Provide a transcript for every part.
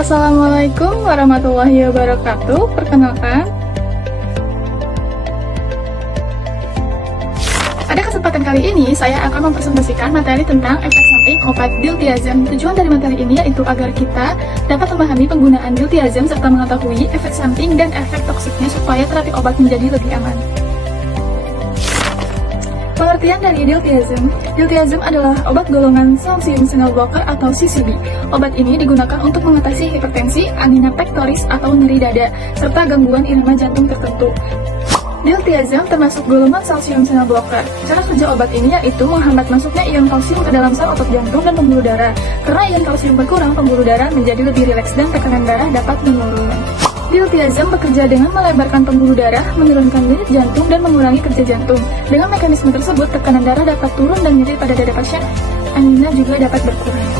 Assalamualaikum warahmatullahi wabarakatuh. Perkenalkan, pada kesempatan kali ini saya akan mempresentasikan materi tentang efek samping obat diltiazem. Tujuan dari materi ini yaitu agar kita dapat memahami penggunaan diltiazem serta mengetahui efek samping dan efek toksiknya supaya terapi obat menjadi lebih aman. Pengertian dari diltiazem. Diltiazem adalah obat golongan calcium channel blocker atau CCB. Obat ini digunakan untuk mengatasi hipertensi, angina pectoris atau nyeri dada, serta gangguan irama jantung tertentu. Diltiazem termasuk golongan calcium channel blocker. Cara kerja obat ini yaitu menghambat masuknya ion kalsium ke dalam sel otot jantung dan pembuluh darah. Karena ion kalsium berkurang, pembuluh darah menjadi lebih rileks dan tekanan darah dapat menurun. Diltiazem bekerja dengan melebarkan pembuluh darah, menurunkan denyut jantung, dan mengurangi kerja jantung. Dengan mekanisme tersebut, tekanan darah dapat turun dan nyeri pada dada pasien. Angina juga dapat berkurang.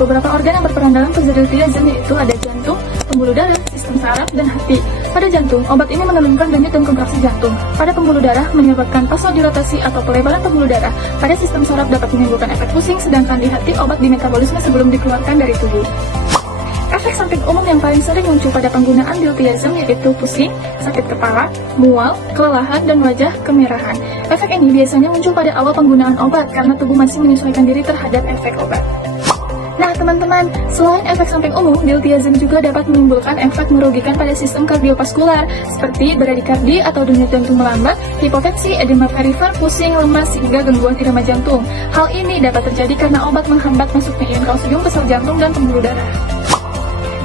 Beberapa organ yang berperan dalam kerja diltiazem yaitu ada jantung, pembuluh darah, sistem saraf, dan hati. Pada jantung, obat ini menurunkan denyut dan kontraksi jantung. Pada pembuluh darah, menyebabkan vasodilatasi atau pelebaran pembuluh darah. Pada sistem saraf dapat menimbulkan efek pusing, sedangkan di hati obat dimetabolisme sebelum dikeluarkan dari tubuh. Efek samping umum yang paling sering muncul pada penggunaan diltiazem yaitu pusing, sakit kepala, mual, kelelahan, dan wajah kemerahan. Efek ini biasanya muncul pada awal penggunaan obat karena tubuh masih menyesuaikan diri terhadap efek obat. Nah teman-teman, selain efek samping umum, diltiazem juga dapat menimbulkan efek merugikan pada sistem kardiovaskular seperti bradikardi atau denyut jantung melambat, hipotensi, edema perifer, pusing, lemas, hingga gangguan irama jantung. Hal ini dapat terjadi karena obat menghambat masuknya ion kalsium ke sel jantung dan pembuluh darah.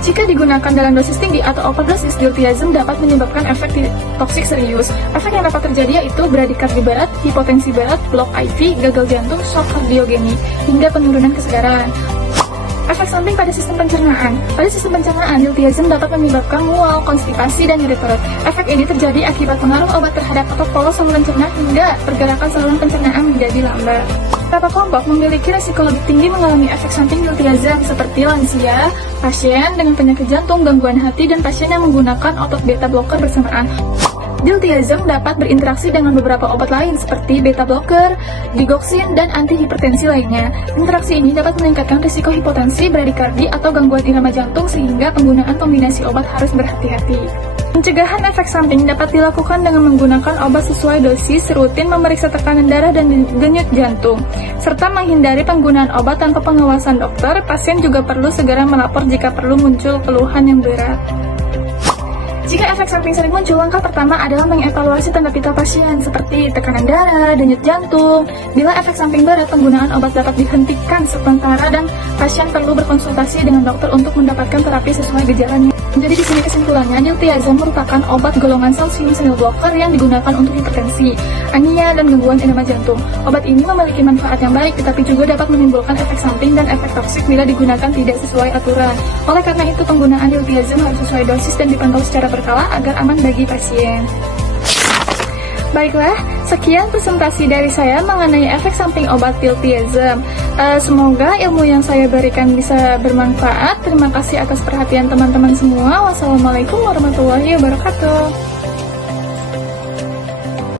Jika digunakan dalam dosis tinggi atau overdosis, diltiazem dapat menyebabkan efek toksik serius. Efek yang dapat terjadi yaitu bradikardi berat, hipotensi berat, blok IV, gagal jantung, shock kardiogeni, hingga penurunan kesadaran. Efek samping pada sistem pencernaan. Pada sistem pencernaan, diltiazem dapat menyebabkan mual, konstipasi, dan nyeri perut. Efek ini terjadi akibat pengaruh obat terhadap otot polos saluran cerna hingga pergerakan saluran pencernaan menjadi lambat. Beberapa kelompok memiliki risiko lebih tinggi mengalami efek samping diltiazem seperti lansia, pasien dengan penyakit jantung, gangguan hati, dan pasien yang menggunakan otot beta blocker bersamaan. Diltiazem dapat berinteraksi dengan beberapa obat lain seperti beta blocker, digoxin, dan antihipertensi lainnya. Interaksi ini dapat meningkatkan risiko hipotensi, bradikardi, atau gangguan irama jantung sehingga penggunaan kombinasi obat harus berhati-hati. Pencegahan efek samping dapat dilakukan dengan menggunakan obat sesuai dosis, rutin memeriksa tekanan darah dan denyut jantung, serta menghindari penggunaan obat tanpa pengawasan dokter. Pasien juga perlu segera melapor jika perlu muncul keluhan yang berat. Jika efek samping sering muncul, langkah pertama adalah mengevaluasi tanda vital pasien seperti tekanan darah, denyut jantung. Bila efek samping berat, penggunaan obat dapat dihentikan sementara dan pasien perlu berkonsultasi dengan dokter untuk mendapatkan terapi sesuai gejalanya. Jadi di sini kesimpulannya, diltiazem merupakan obat golongan calcium channel blocker yang digunakan untuk hipertensi, anemia, dan gangguan irama jantung. Obat ini memiliki manfaat yang baik, tetapi juga dapat menimbulkan efek samping dan efek toksik bila digunakan tidak sesuai aturan. Oleh karena itu, penggunaan diltiazem harus sesuai dosis dan dipantau secara berkala agar aman bagi pasien. Baiklah, sekian presentasi dari saya mengenai efek samping obat diltiazem. Semoga ilmu yang saya berikan bisa bermanfaat. Terima kasih atas perhatian teman-teman semua. Wassalamualaikum warahmatullahi wabarakatuh.